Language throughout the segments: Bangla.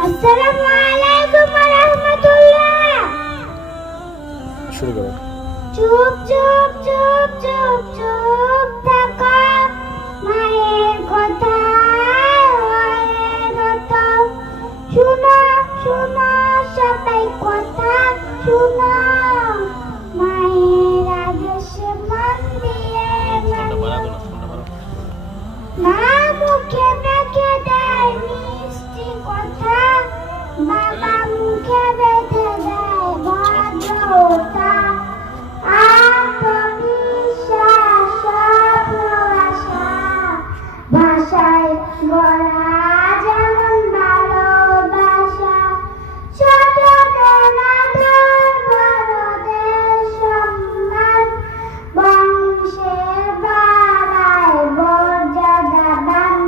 আসসালামু আলাইকুম ওয়া রাহমাতুল্লাহ। শুরু করো। চুপ চুপ চুপ চুপ চুপ থাকো, মায়ের কথা শুনো শুনো, সবাই কথা শুনো, মায়ের আদেশে মন দিয়ে মা মুখে মেখে দেয় মিষ্টি কথা, বাবা মুখে বেঁধে দেয় ভদ্রতা। আত্মবিশ্বাস, স্বপ্ন, আশা, ভাষায় গড়া যেমন ভালোবাসা, ছোটদের আদর, বড়দের সম্মান, বংশের বাড়ায় মর্যাদাবান।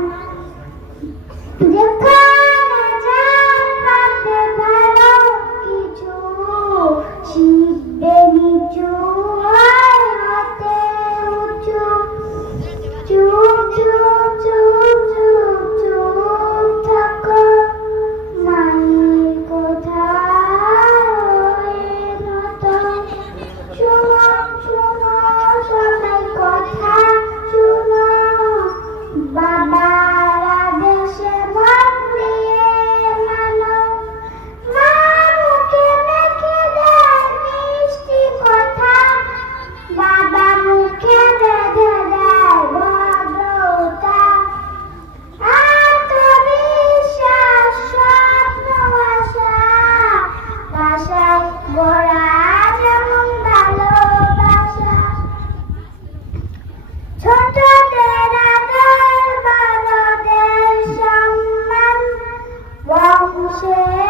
যেখানে যান পাতে ভালো কিছু, শিখবে নিচু হয় হতে উঁচু। চুপ চুপ চুপ চুপ চুপ থাকো, মায়ের কথা মতো শুনো শুনো, সবাই কথা শুনো, বাবার আদেশে মন দিয়ে মানো, মা মুখে মেখে দেয় মিষ্টি কথা, বাবা মুখে বেঁধে দেয় ভদ্রতা। আত্মবিশ্বাস, স্বপ্ন, আশা, ভাষায় গড়া যেমন ভালোবাসা, ছোটদের আদর, বড়দের সম্মান, বংশের